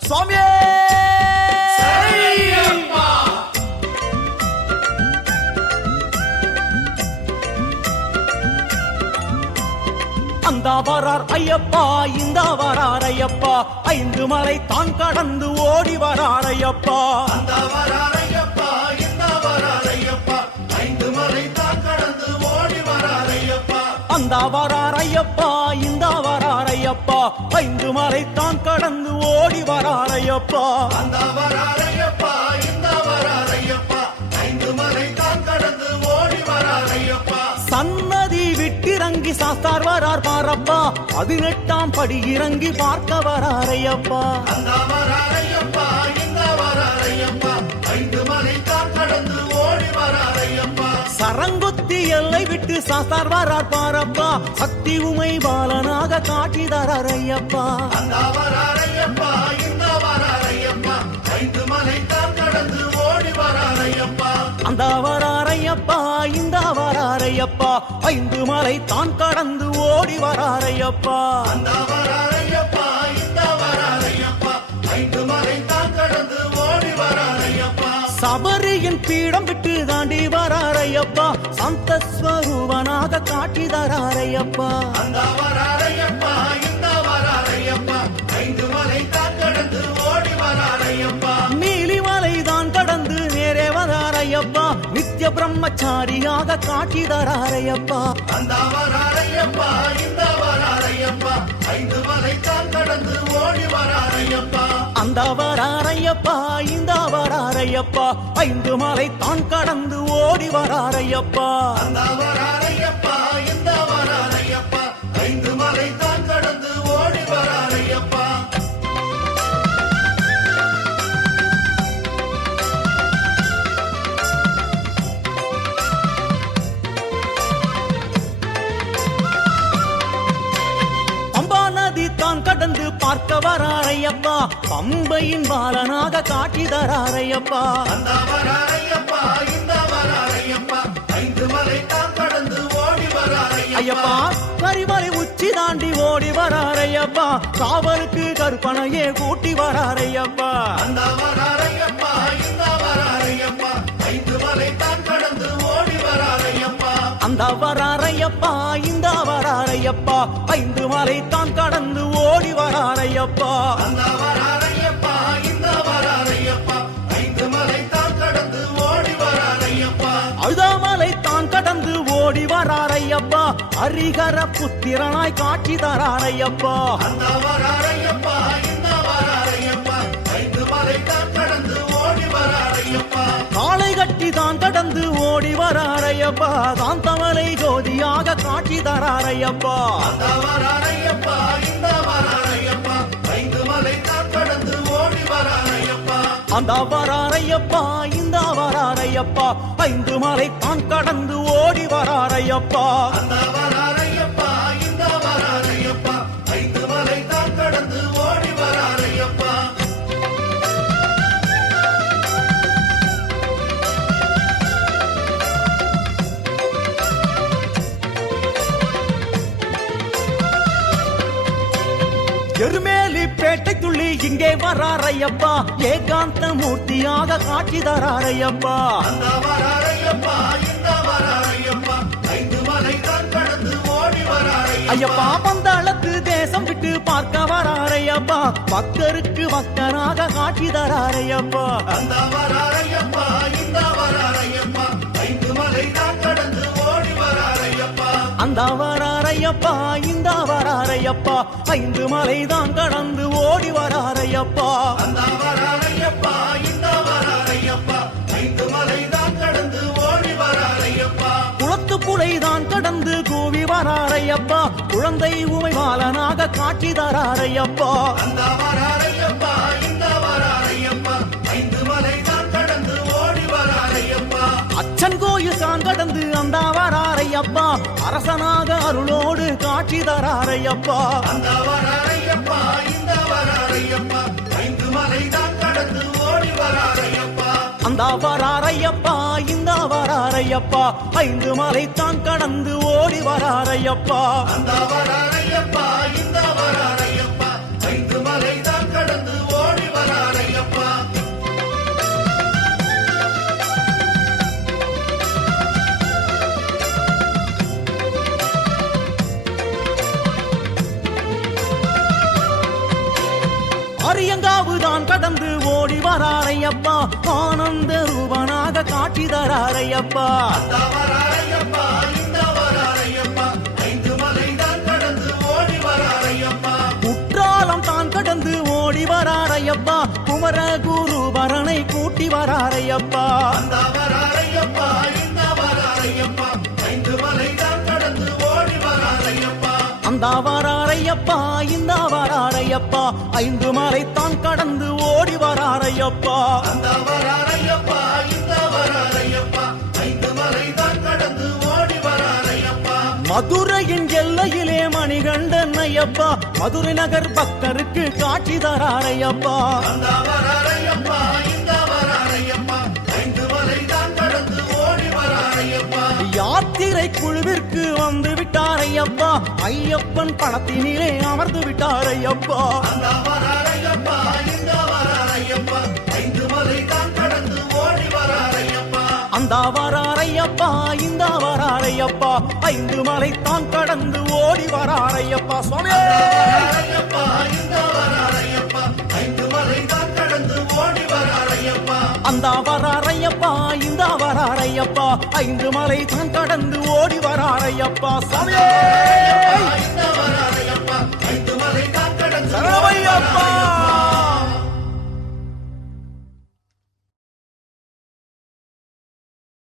சுவாமியே அந்த வரார் ஐயப்பா இந்த வரார் ஐயப்பா ஐந்து மலை தான் கடந்து ஓடி வரார் ஐயப்பா அந்த வரார் ஐயப்பா இந்த வரார் ஐயப்பா ஐந்து மலை தான் கடந்து ஓடி வரார் ஐயப்பா அந்த வரார் ஐயப்பா இந்த வரார் ஐயப்பா ஐந்து மலை தான் கடந்து ஓடி வரார் ஐயப்பா அந்த வரார் ஐயப்பா இந்த வரார் ஐயப்பா ஐந்து மலை தான் கடந்து ஓடி வரார் ஐயப்பா சன்னதி விட்டிறங்கி சாஸ்தார் வரார் பாரப்பா 18ஆம் படி இறங்கி பார்க்க வரார் ஐயப்பா அந்த வரார் ஐயப்பா இந்த வரார் ஐயப்பா ஐந்து மலை தான் கடந்து ஓடி வரார் ஐயப்பா சரங்குத்தி எல்லை விட்டு சாஸ்தார் வரார் பாரப்பா சக்தி உமை பாலனாக காட்சி தரார் ஐயப்பா அந்த வரார் ஐயப்பா இந்த வரார் ஐயப்பா ஐந்து மலை தான் கடந்து ஓடி வரார் ஐயப்பா அந்த வரார் ஐயப்பா இந்த வரார் ஐயப்பா ஐந்து மலை தான் கடந்து ஓடி வரார் ஐயப்பா அந்த வரார் ஐயப்பா இந்த வரார் ஐயப்பா ஐந்து மலை தான் கடந்து ஓடி வரார் ஐயப்பா சபரியின் பீடம் விட்டு தாண்டி வரார் ஐயப்பா சந்தஸ்வரூபனாக காட்சி தரார் ஐயப்பா அந்த வரார் ஐயப்பா இந்த வரார் ஐயப்பா ஐந்து மலை தான் கடந்து ஓடி வரார் ஐயப்பா நீலிமலை தான் கடந்து நேரே வரார் ஐயப்பா நித்திய பிரம்மச்சாரியாக காட்சி தரார் ஐயப்பா அந்த வரார் ஐயப்பா இந்த வரார் ஐயப்பா ஐந்து மலை தான் கடந்து ஓடி வரார் ஐயப்பா அந்த வரார் ஐயப்பா இந்த வரார் ஐயப்பா ஐந்து மலை தான் கடந்து ஓடி வரார் ஐயப்பா அந்த வரார் ஐயப்பா இந்த வரார் ஐயப்பா ஐந்து மலை தான் கடந்து ஓடி வரார் ஐயப்பா பம்பா நதி தான் கடந்து பார்க்க வரார் ஐயப்பா பம்பையின் பாலனாக காட்சி தரார் ஐயப்பா அந்த வரார் ஐயப்பா இந்த வரார் ஐயப்பா ஐந்து மலை தான் கடந்து ஓடி வரார் ஐயப்பா கரிமலை உச்சி தாண்டி ஓடி வரார் ஐயப்பா காவலுக்கு கற்பனையே கூட்டி வரார் ஐயப்பா அந்த வரார் ஐயப்பா இந்த வரார் ஐயப்பா ஐந்து மலை தான் கடந்து ஓடி வரார் ஐயப்பா அந்த வரார் ஐயப்பா இந்த வரார் ஐயப்பா ஐந்து மலை தான் கடந்து ஓடி வரார் ஐயப்பா அந்த வரார் ஐயப்பா இந்த வரார் ஐயப்பா ஐந்து மலை தான் கடந்து ஓடி வரார் ஐயப்பா அழுதாமலை தான் கடந்து ஓடி வரார் ஐயப்பா ஹரிகர புத்திரனாய் காட்சி தரார் ஐயப்பா அந்த வரார் ஐயப்பா இந்த வரார் ஐயப்பா ஐந்து மலை தான் கடந்து ஓடி வரார் ஐயப்பா காளை கட்டி தான் கடந்து ஓடி வரார் ஐயப்பா காந்தமலை ஜோதியாக காட்சி தரார் ஐயப்பா அந்த வரார் ஐயப்பா இந்த வரார் ஐயப்பா ஐந்து மலை தான் கடந்து ஓடி வரார் ஐயப்பா அந்த வரார் ஐயப்பா இந்த வரார் ஐயப்பா ஐந்து மலை தான் கடந்து ஓடி வரார் ஐயப்பா அந்த வரார் ஐயப்பா இந்த வரார் ஐயப்பா ஐந்து மலை தான் கடந்து ஓடி வரார் ஐயப்பா எருமேலி பேட்டை துள்ளி இங்கே வரார் ஐயப்பா ஏகாந்த மூர்த்தியாக காட்சி தரார் ஐயப்பா அந்த வரார் ஐயப்பா இந்த வரார் ஐயப்பா ஐந்து மலை தான் கடந்து ஓடி வரார் ஐயப்பா பந்தாளத்து தேசம் விட்டு பார்க்க வரார் ஐயப்பா பக்தருக்கு பக்தனாக காட்சி தரார் ஐயப்பா அந்த வரார் ஐயப்பா இந்த வரார் ஐயப்பா ஐந்து மலை தான் கடந்து ஓடி வரார் ஐயப்பா அந்த வரார் ஐயப்பா இந்த வரார் ஐயப்பா ஐந்து மலை தான் கடந்து ஓடி வரார் ஐயப்பா அந்த வரார் ஐயப்பா இந்த வரார் ஐயப்பா ஐந்து மலை தான் கடந்து ஓடி வரார் ஐயப்பா குளத்து புலை தான் கடந்து கூவி வரார் ஐயப்பா குழந்தை உமை பாலனாக காட்சி தரார் ஐயப்பா அந்த வரார் ஐயப்பா இந்த வரார் ஐயப்பா ஐந்து மலை தான் கடந்து ஓடி வரார் ஐயப்பா அச்சன் கோயில் தான் கடந்து அந்த வரார் ஐயப்பா அரசனாக அருளோடு காட்சி தரார் ஐயப்பா அந்த வரார் ஐயப்பா இந்த வரார் ஐயப்பா ஐந்து மலை தான் கடந்து ஓடி வரார் ஐயப்பா அந்த வரார் ஐயப்பா இந்த வராரையப்பா ஐந்து மலை தான் கடந்து ஓடி வராரையப்பா அந்த வராரையப்பா இந்த வராரையப்பா ஐந்து மலை தான் கடந்து ஓடி வராரையப்பா அரியங்காவுதான் கடந்து ஓடி வராரையப்பா ஆனந்த ரூபனாக காட்சி தராரையப்பா அந்த வராரையப்பா இந்த வராரையப்பா ஐந்து மலை தான் கடந்து ஓடி வராரையப்பா குற்றாலம் தான் கடந்து ஓடி வராரையப்பா குமர குருபரனை கூட்டி வராரையப்பா அந்த வராரையப்பா இந்த வராரையப்பா ஐந்து மலை தான் கடந்து ஓடி வராரையப்பா அந்த வராரையப்பா இந்த வராரையப்பா ஐந்து மலை தான் கடந்து ஓடி வராரையப்பா அந்த வராரையப்பா இந்த வராரையப்பா ஐந்து மலை தான் கடந்து ஓடி வராரையப்பா மதுரையின் எல்லையிலே மணிகண்டன் ஐயப்பா மதுரை நகர் பக்தருக்கு காட்சி தராரையப்பா அந்த வராரையப்பா இந்த வராரையப்பா ஐந்து மலை தான் கடந்து ஓடி வராரையப்பா யாத்திரை குழுவிற்கு வந்து விட்டாரையப்பா ஐயப்பன் பணத்தினிலே அமர்ந்து விட்டாரையப்பா அந்த வராரையப்பா இந்த வராரையப்பா ஐந்து மலை தான் கடந்து ஓடி வராரையப்பா அந்த வராரையப்பா இந்த வராரையப்பா ஐந்து மலை தான் கடந்து ஓடி வராரையப்பா சுவாமி வராரையப்பா இந்த வராரையப்பா ஐந்து மலை தான் கடந்து ஓடி வராரையப்பா அந்த வராரையப்பா இந்த வராரையப்பா ஐந்து மலை தான் கடந்து ஓடி வராரையப்பா சுவாமி